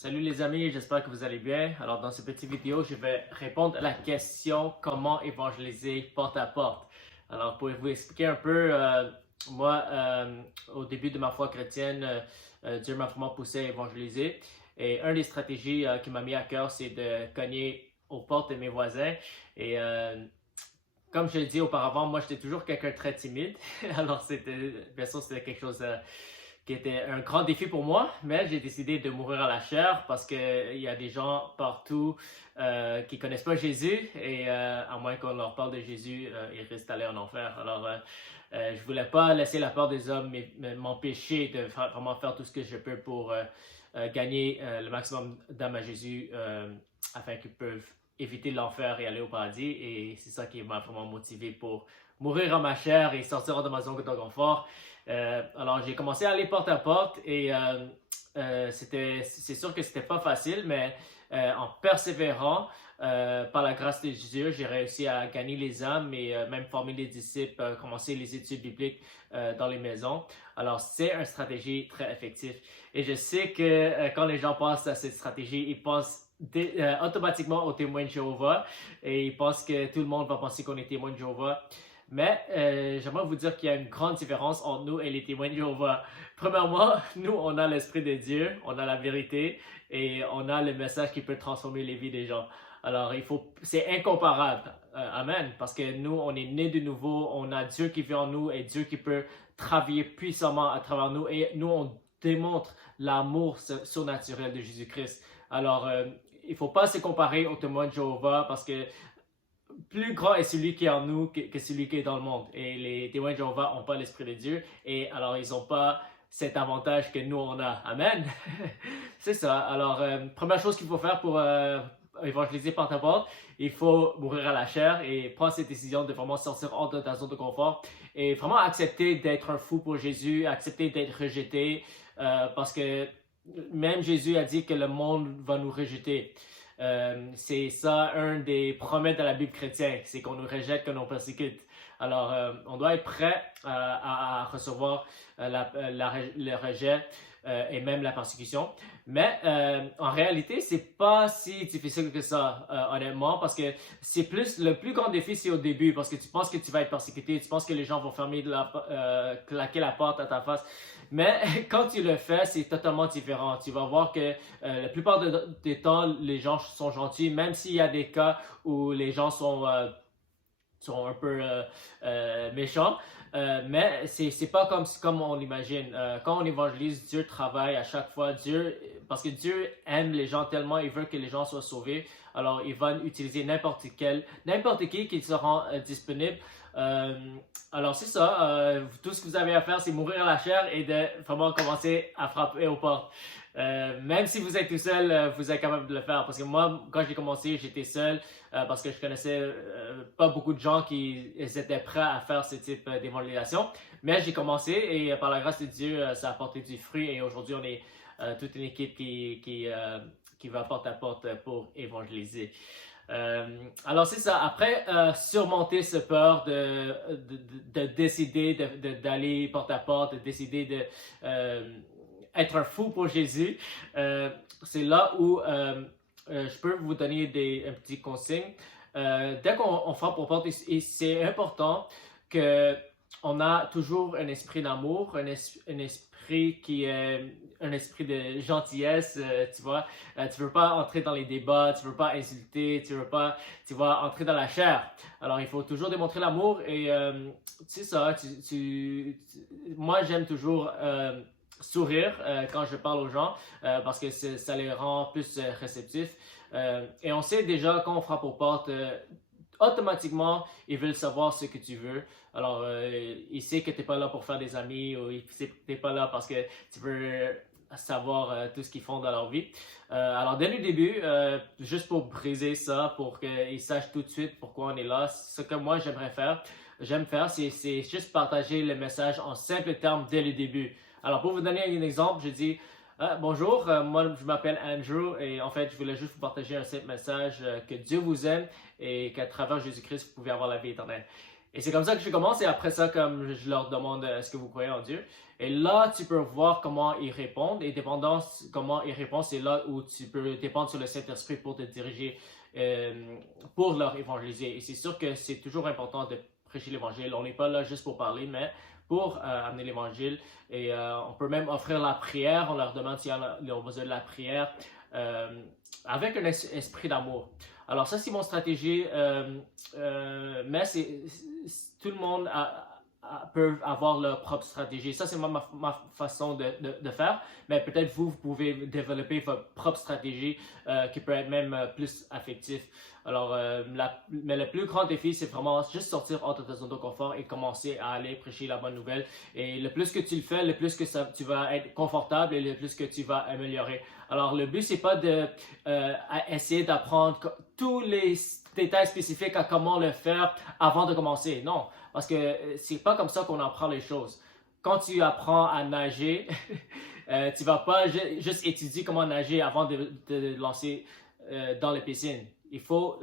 Salut les amis, j'espère que vous allez bien. Alors dans cette petite vidéo, je vais répondre à la question comment évangéliser porte à porte. Alors pour vous expliquer un peu, moi au début de ma foi chrétienne, Dieu m'a vraiment poussé à évangéliser. Et une des stratégies qui m'a mis à cœur, c'est de cogner aux portes de mes voisins. Et comme je l'ai dit auparavant, moi j'étais toujours quelqu'un de très timide. Alors bien sûr, c'était quelque chose qui était un grand défi pour moi, mais j'ai décidé de mourir à la chair parce qu'il y a des gens partout qui ne connaissent pas Jésus et à moins qu'on leur parle de Jésus, ils risquent d'aller en enfer. Alors, je ne voulais pas laisser la peur des hommes m'empêcher de vraiment faire tout ce que je peux pour gagner le maximum d'âmes à Jésus afin qu'ils peuvent éviter l'enfer et aller au paradis. Et c'est ça qui m'a vraiment motivé pour mourir en ma chair et sortir de ma zone de confort. Alors j'ai commencé à aller porte à porte et c'est sûr que c'était pas facile, mais en persévérant, par la grâce de Dieu, j'ai réussi à gagner les âmes et même former les disciples, commencer les études bibliques dans les maisons. Alors c'est une stratégie très effective. Et je sais que quand les gens pensent à cette stratégie, ils pensent automatiquement aux témoins de Jéhovah et ils pensent que tout le monde va penser qu'on est témoin de Jéhovah. Mais j'aimerais vous dire qu'il y a une grande différence entre nous et les témoins de Jéhovah. Premièrement, nous, on a l'Esprit de Dieu, on a la vérité et on a le message qui peut transformer les vies des gens. Alors, c'est incomparable. Amen. Parce que nous, on est nés de nouveau, on a Dieu qui vit en nous et Dieu qui peut travailler puissamment à travers nous. Et nous, on démontre l'amour surnaturel de Jésus-Christ. Alors, il ne faut pas se comparer aux témoins de Jéhovah parce que plus grand est celui qui est en nous que celui qui est dans le monde. Et les témoins de Jéhovah n'ont pas l'Esprit de Dieu. Et alors, ils n'ont pas cet avantage que nous, on a. Amen. C'est ça. Alors, première chose qu'il faut faire pour évangéliser porte à porte, il faut mourir à la chair et prendre cette décision de vraiment sortir hors de ta zone de confort et vraiment accepter d'être un fou pour Jésus, accepter d'être rejeté parce que même Jésus a dit que le monde va nous rejeter. C'est ça, un des promesses de la Bible chrétienne, c'est qu'on nous rejette, qu'on nous persécute. Alors, on doit être prêt à recevoir le rejet et même la persécution. Mais en réalité, c'est pas si difficile que ça, honnêtement, parce que le plus grand défi, c'est au début, parce que tu penses que tu vas être persécuté, tu penses que les gens vont claquer la porte à ta face. Mais quand tu le fais, c'est totalement différent. Tu vas voir que la plupart des temps, les gens sont gentils, même s'il y a des cas où les gens sont un peu méchants. Mais c'est pas comme on l'imagine. Quand on évangélise, Dieu travaille à chaque fois. Parce que Dieu aime les gens tellement, il veut que les gens soient sauvés. Alors, il va utiliser n'importe qui sera disponible. Alors, c'est ça. Tout ce que vous avez à faire, c'est mourir à la chair et de vraiment commencer à frapper aux portes. Même si vous êtes tout seul, vous êtes capable de le faire. Parce que moi, quand j'ai commencé, j'étais seul parce que je connaissais pas beaucoup de gens qui étaient prêts à faire ce type d'évangélisation. Mais j'ai commencé et par la grâce de Dieu, ça a porté du fruit et aujourd'hui, on est toute une équipe qui va porte à porte pour évangéliser. Alors c'est ça, après surmonter ce peur de décider d'aller porte à porte, de décider être un fou pour Jésus, c'est là où je peux vous donner un petit consigne. Dès qu'on frappe aux portes, c'est important qu'on a toujours un esprit d'amour, un esprit qui est un esprit de gentillesse, tu vois. Tu veux pas entrer dans les débats, tu veux pas insulter, tu veux pas, tu vas entrer dans la chair. Alors, il faut toujours démontrer l'amour et c'est ça. Moi, j'aime toujours sourire quand je parle aux gens parce que ça les rend plus réceptifs. Et on sait déjà quand on frappe aux portes, automatiquement, ils veulent savoir ce que tu veux. Alors, ils savent que tu n'es pas là pour faire des amis ou ils savent que tu n'es pas là parce que tu veux savoir tout ce qu'ils font dans leur vie. Alors, dès le début, juste pour briser ça, pour qu'ils sachent tout de suite pourquoi on est là, ce que moi j'aime faire, c'est juste partager le message en simples termes dès le début. Alors, pour vous donner un exemple, je dis bonjour, moi je m'appelle Andrew et en fait je voulais juste vous partager un simple message que Dieu vous aime et qu'à travers Jésus-Christ vous pouvez avoir la vie éternelle. Et c'est comme ça que je commence et après ça, comme je leur demande est-ce que vous croyez en Dieu. Et là, tu peux voir comment ils répondent et dépendant comment ils répondent, c'est là où tu peux dépendre sur le Saint-Esprit pour te diriger, pour leur évangéliser. Et c'est sûr que c'est toujours important de prêcher l'Évangile. On n'est pas là juste pour parler, mais pour amener l'Évangile. Et on peut même offrir la prière. On leur demande s'ils ont besoin de la prière avec un esprit d'amour. Alors ça, c'est mon stratégie, mais tout le monde peut avoir leur propre stratégie. Ça, c'est ma façon de faire, mais peut-être vous pouvez développer votre propre stratégie qui peut être même plus affective. Alors, mais le plus grand défi, c'est vraiment juste sortir hors de ta zone de confort et commencer à aller prêcher la bonne nouvelle. Et le plus que tu le fais, le plus que tu vas être confortable et le plus que tu vas améliorer. Alors, le but, c'est pas de essayer d'apprendre tous les détails spécifiques à comment le faire avant de commencer. Non, parce que c'est pas comme ça qu'on apprend les choses. Quand tu apprends à nager, tu vas pas juste étudier comment nager avant de te lancer dans la piscine. Il faut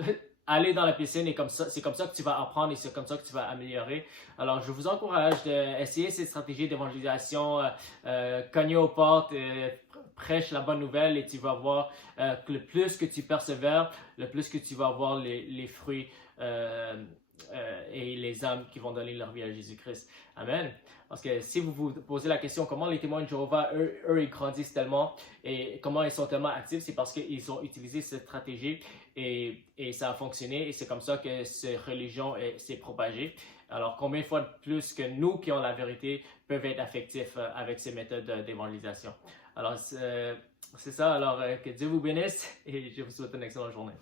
aller dans la piscine et c'est comme ça que tu vas apprendre et c'est comme ça que tu vas améliorer. Alors, je vous encourage d'essayer cette stratégie d'évangélisation, cogner aux portes, prêche la bonne nouvelle et tu vas voir que le plus que tu persévères, le plus que tu vas voir les fruits et les âmes qui vont donner leur vie à Jésus-Christ. Amen. Parce que si vous vous posez la question comment les témoins de Jéhovah, eux ils grandissent tellement et comment ils sont tellement actifs, c'est parce qu'ils ont utilisé cette stratégie et ça a fonctionné et c'est comme ça que cette religion s'est propagée. Alors combien de fois de plus que nous qui ont la vérité peuvent être affectifs avec ces méthodes d'évangélisation. Alors c'est ça, alors que Dieu vous bénisse et je vous souhaite une excellente journée.